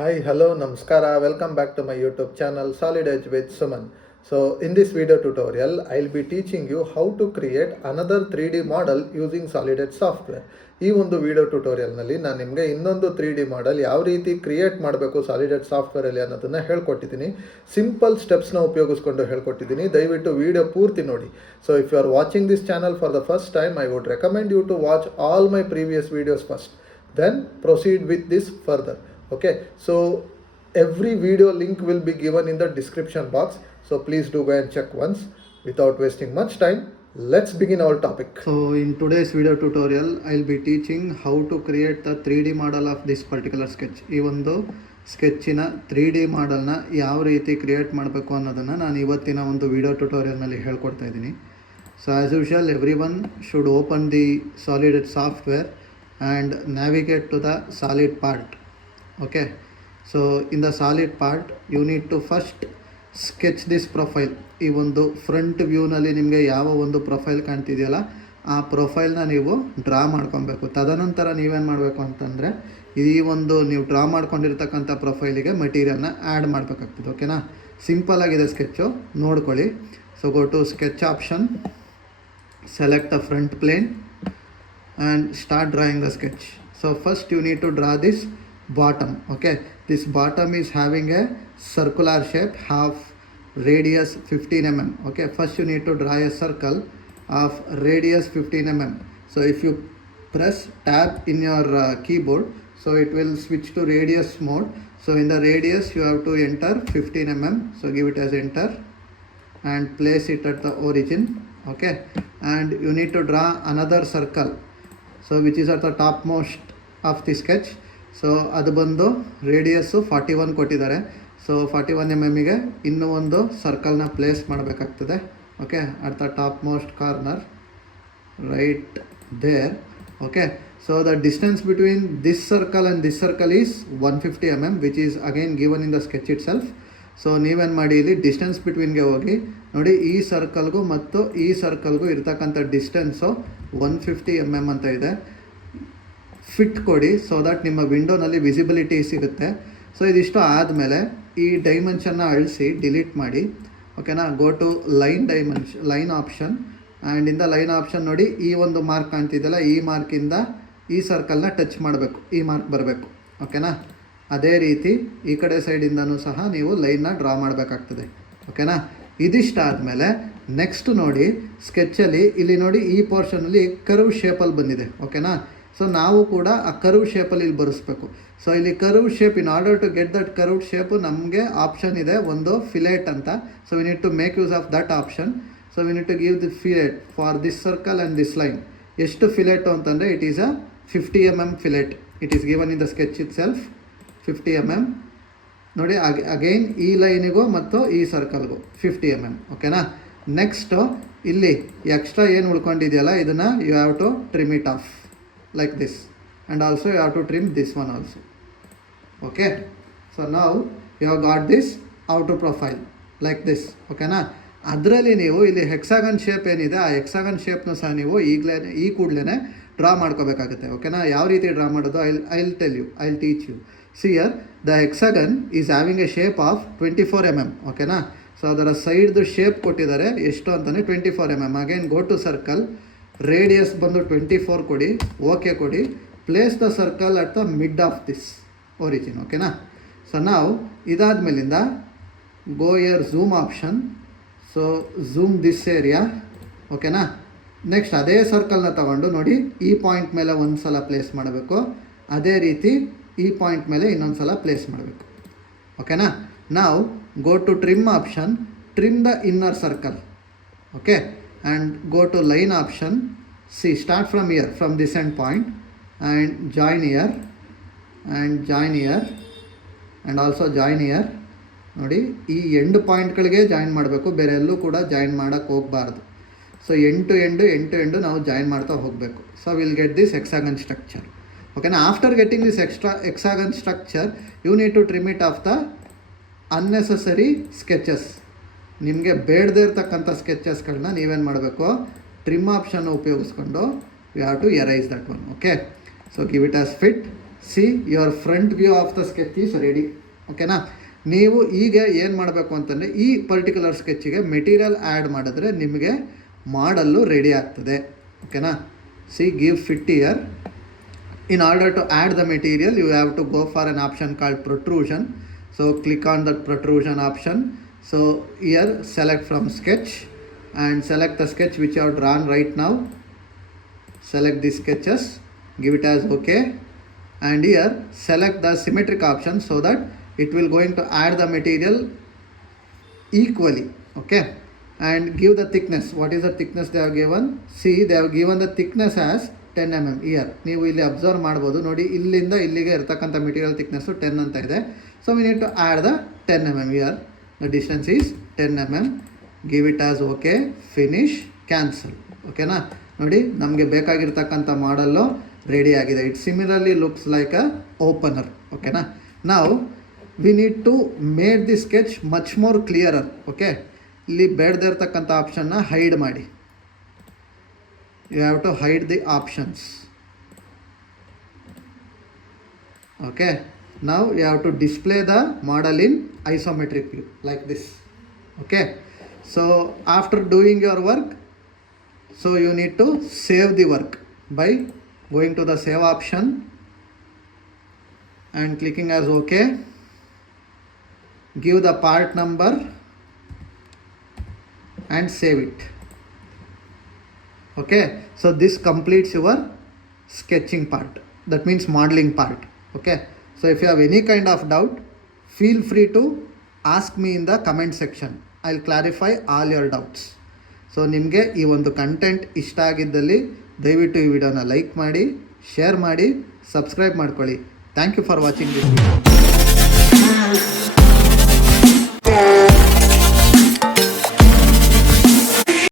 Hi, hello, namaskara. Welcome back to my YouTube channel Solid Edge with Suman. So in this video tutorial, I'll be teaching you how to create another 3D model using Solid Edge software. ಈ ಒಂದು video ಟ್ಯುಟೋರಿಯಲ್ನಲ್ಲಿ ನಾನು ನಿಮಗೆ ಇನ್ನೊಂದು 3D model ಯಾವ ರೀತಿ create ಮಾಡಬೇಕು solid edge ಸಾಫ್ಟ್ವೇರಲ್ಲಿ ಅನ್ನೋದನ್ನು ಹೇಳ್ಕೊಟ್ಟಿದ್ದೀನಿ. Simple ಸ್ಟೆಪ್ಸ್ನ ಉಪಯೋಗಿಸ್ಕೊಂಡು ಹೇಳ್ಕೊಟ್ಟಿದ್ದೀನಿ. ದಯವಿಟ್ಟು ವಿಡಿಯೋ ಪೂರ್ತಿ ನೋಡಿ. So if you are watching this channel for the first time, I would recommend you to watch all my previous videos first, then proceed with this further. Okay, so every video link will be given in the description box, so please do go and check once. Without wasting much time, let's begin our topic. So in today's video tutorial, I'll be teaching how to create the 3D model of this particular sketch. ಈ ಒಂದು ಸ್ಕೆಚ್ಚಿನ 3D ಮಾಡೆಲ್ನ ಯಾವ ರೀತಿ create ಮಾಡಬೇಕು ಅನ್ನೋದನ್ನು ನಾನು ಇವತ್ತಿನ ಒಂದು video ಟ್ಯುಟೋರಿಯಲ್ನಲ್ಲಿ ಹೇಳ್ಕೊಡ್ತಾ ಇದ್ದೀನಿ. So as usual, everyone should open the solid edge software and navigate to the solid part. Okay, so in the solid part you need to first sketch this profile. ಈ ಒಂದು front ವ್ಯೂನಲ್ಲಿ ನಿಮಗೆ ಯಾವ ಒಂದು profile ಕಾಣ್ತಿದೆಯಲ್ಲ ಆ ಪ್ರೊಫೈಲ್ನ ನೀವು draw ಮಾಡ್ಕೊಬೇಕು. ತದನಂತರ ನೀವೇನು ಮಾಡಬೇಕು ಅಂತಂದರೆ ಈ ಒಂದು ನೀವು ಡ್ರಾ ಮಾಡ್ಕೊಂಡಿರ್ತಕ್ಕಂಥ ಪ್ರೊಫೈಲಿಗೆ ಮಟೀರಿಯಲ್ನ ಆ್ಯಡ್ ಮಾಡಬೇಕಾಗ್ತದೆ. ಓಕೆನಾ, ಸಿಂಪಲ್ ಆಗಿದೆ ಸ್ಕೆಚ್ಚು, ನೋಡ್ಕೊಳ್ಳಿ. So go to sketch option, select the front plane and start drawing the sketch. So first you need to draw this bottom. Okay, this bottom is having a circular shape, half radius 15 mm. Okay, first you need to draw a circle of radius 15 mm. So if you press tab in your keyboard, so it will switch to radius mode. So in the radius you have to enter 15 mm. So give it as enter and place it at the origin. Okay, and you need to draw another circle, so which is at the topmost of the sketch. So ಅದು ಬಂದು radius 41 ಕೊಟ್ಟಿದ್ದಾರೆ. So 41 mm ಇನ್ನೂ ಒಂದು ಸರ್ಕಲ್ನ place ಮಾಡಬೇಕಾಗ್ತದೆ. Okay, at the top most corner right there. Okay, so the distance between this circle and this circle is 150 mm, which is again given in the sketch itself. So ನೀವೇನು ಮಾಡಿ, ಇಲ್ಲಿ distance ಬಿಟ್ವೀನ್ಗೆ ಹೋಗಿ ನೋಡಿ, ಈ ಸರ್ಕಲ್ಗೂ ಮತ್ತು ಈ ಸರ್ಕಲ್ಗೂ ಇರ್ತಕ್ಕಂಥ distance 150 mm ಅಂತ ಇದೆ. ಫಿಟ್ ಕೊಡಿ, ಸೊ ದಟ್ ನಿಮ್ಮ ವಿಂಡೋನಲ್ಲಿ ವಿಸಿಬಿಲಿಟಿ ಸಿಗುತ್ತೆ. ಸೊ ಇದಿಷ್ಟು ಆದಮೇಲೆ ಈ ಡೈಮೆನ್ಷನ್ನ ಅಳಿಸಿ ಡಿಲೀಟ್ ಮಾಡಿ. ಓಕೆನಾ, go to line option and ಇಂದ ಲೈನ್ ಆಪ್ಷನ್ ನೋಡಿ, ಈ ಒಂದು ಮಾರ್ಕ್ ಕಾಣ್ತಿದ್ದಲ್ಲ, ಈ ಮಾರ್ಕಿಂದ ಈ ಸರ್ಕಲ್ನ ಟಚ್ ಮಾಡಬೇಕು, ಈ ಮಾರ್ಕ್ ಬರಬೇಕು. ಓಕೆನಾ, ಅದೇ ರೀತಿ ಈ ಕಡೆ ಸೈಡಿಂದನೂ ಸಹ ನೀವು ಲೈನ್ನ ಡ್ರಾ ಮಾಡಬೇಕಾಗ್ತದೆ. ಓಕೆನಾ, ಇದಿಷ್ಟು ಆದಮೇಲೆ ನೆಕ್ಸ್ಟ್ ನೋಡಿ, ಸ್ಕೆಚ್ಚಲ್ಲಿ ಇಲ್ಲಿ ನೋಡಿ, ಈ ಪೋರ್ಷನಲ್ಲಿ ಕರ್ವ್ ಶೇಪಲ್ಲಿ ಬಂದಿದೆ. ಓಕೆನಾ, ಸೊ ನಾವು ಕೂಡ ಆ ಕರ್ವ್ ಶೇಪಲ್ಲಿ ಇಲ್ಲಿ ಬರೆಸ್ಬೇಕು. ಸೊ ಇಲ್ಲಿ curve shape, in order to get that curve shape ನಮಗೆ ಆಪ್ಷನ್ ಇದೆ ಒಂದು ಫಿಲೆಟ್ ಅಂತ. So we need to make use of that option. So we need to give the fillet for this circle and this line. ಎಷ್ಟು fillet ಅಂತಂದರೆ it is a 50 mm fillet. It is given in the sketch itself 50 mm. ನೋಡಿ, again ಈ ಲೈನಿಗೂ ಮತ್ತು ಈ ಸರ್ಕಲ್ಗೂ 50 mm. ಓಕೆನಾ, next ಇಲ್ಲಿ extra ಏನು ಉಳ್ಕೊಂಡಿದೆಯಲ್ಲ, ಇದನ್ನು you have to trim it off like this, and also you have to trim this one also. Okay, so now you have got this outer profile like this. okay na, ಅದರಲ್ಲಿ ನೀವು ಇಲ್ಲಿ ಹೆಕ್ಸಾಗನ್ shape ಏನಿದೆ, ಆ ಹೆಕ್ಸಾಗನ್ ಶೇಪ್ನ ಸಹ ನೀವು ಈ ಕೂಡಲೇ draw ಮಾಡ್ಕೋಬೇಕಾಗುತ್ತೆ. ಓಕೆನಾ, ಯಾವ ರೀತಿ ಡ್ರಾ ಮಾಡೋದು I will tell you, I will teach you. See here the hexagon is having a shape of 24 mm. ಓಕೆನಾ, ಸೊ ಅದರ ಸೈಡ್ದು ಶೇಪ್ ಕೊಟ್ಟಿದ್ದಾರೆ, ಎಷ್ಟು ಅಂತಲೇ 24 mm. Again go to circle, radius ಬಂದು 24 ಕೊಡಿ, ಓಕೆ ಕೊಡಿ, place the circle at the mid of this origin. ಓಕೆನಾ, ಸೊ ನಾವು ಇದಾದಮೇಲಿಂದ go here zoom option, so zoom this area. ಓಕೆನಾ, ನೆಕ್ಸ್ಟ್ ಅದೇ ಸರ್ಕಲ್ನ ತಗೊಂಡು ನೋಡಿ, ಈ ಪಾಯಿಂಟ್ ಮೇಲೆ ಒಂದು ಸಲ ಪ್ಲೇಸ್ ಮಾಡಬೇಕು, ಅದೇ ರೀತಿ ಈ ಪಾಯಿಂಟ್ ಮೇಲೆ ಇನ್ನೊಂದು ಸಲ ಪ್ಲೇಸ್ ಮಾಡಬೇಕು. ಓಕೆನಾ, ನಾವು go to trim option, trim the inner circle. Okay, and go to line option. See, start from here, from this end point, and join here, and join here, and also join here. ನೋಡಿ, ಈ end ಪಾಯಿಂಟ್ಗಳಿಗೆ join ಮಾಡಬೇಕು, ಬೇರೆ ಎಲ್ಲೂ ಕೂಡ join ಮಾಡೋಕ್ಕೆ ಹೋಗಬಾರ್ದು. So ಎಂಟು ನಾವು ಜಾಯಿನ್ ಮಾಡ್ತಾ ಹೋಗಬೇಕು. So will get this hexagon structure. ಓಕೆನಾ, after getting this hexagon structure you need to trim it off the unnecessary sketches. ನಿಮಗೆ ಬೇಡದೇ ಇರ್ತಕ್ಕಂಥ ಸ್ಕೆಚಸ್ಗಳನ್ನ ನೀವೇನು ಮಾಡಬೇಕು, ಟ್ರಿಮ್ ಆಪ್ಷನ್ ಉಪಯೋಗಿಸ್ಕೊಂಡು you have to erase that one. Okay, so give it as fit see your front view of the sketch is ready. ಓಕೆನಾ. ನೀವು ಈಗ ಏನು ಮಾಡಬೇಕು ಅಂತಂದರೆ ಈ ಪರ್ಟಿಕ್ಯುಲರ್ ಸ್ಕೆಚ್ಚಿಗೆ ಮೆಟೀರಿಯಲ್ ಆ್ಯಡ್ ಮಾಡಿದ್ರೆ ನಿಮಗೆ ಮಾಡಲ್ಲು ರೆಡಿ ಆಗ್ತದೆ. ಓಕೆನಾ. C give fit year. In order to add the material, you have to go for an option called protrusion. So click on the protrusion option. So here select from sketch and select the sketch which you have drawn right now. Select the sketches, give it as OK, and here select the symmetric option so that it will going to add the material equally. Okay, and give the thickness. What is the thickness they have given? See, they have given the thickness as 10 mm. Year ನೀವು ಇಲ್ಲಿ observe ಮಾಡ್ಬೋದು ನೋಡಿ, ಇಲ್ಲಿಂದ ಇಲ್ಲಿಗೆ ಇರ್ತಕ್ಕಂಥ material thickness 10 ಅಂತ ಇದೆ. So we need to add the 10 mm here. The distance is 10 mm. Give it as okay, finish, cancel. ಓಕೆನಾ. ನೋಡಿ ನಮಗೆ ಬೇಕಾಗಿರ್ತಕ್ಕಂಥ ಮಾಡಲ್ಲು ರೆಡಿ ಆಗಿದೆ. It similarly looks like a opener. ಓಕೆನಾ. ನಾವು we need to made the sketch much more clearer. Okay, ಇಲ್ಲಿ ಬೇಡದೇ ಇರ್ತಕ್ಕಂಥ ಆಪ್ಷನ್ನ ಹೈಡ್ ಮಾಡಿ. You have to hide the options. Okay, now you have to display the model in isometric view like this. Okay, so after doing your work, so you need to save the work by going to the save option and clicking as OK. Give the part number and save it. Okay, so this completes your sketching part, that means modeling part. Okay, so if you have any kind of doubt, feel free to ask me in the comment section. I'll clarify all your doubts. So ನಿಮಗೆ ಈ ಒಂದು content ಇಷ್ಟ ಆಗಿದ್ದಲ್ಲಿ ದಯವಿಟ್ಟು ಈ ವಿಡಿಯೋನ like ಮಾಡಿ, share ಮಾಡಿ, ಸಬ್ಸ್ಕ್ರೈಬ್ ಮಾಡ್ಕೊಳ್ಳಿ. Thank you for watching this video.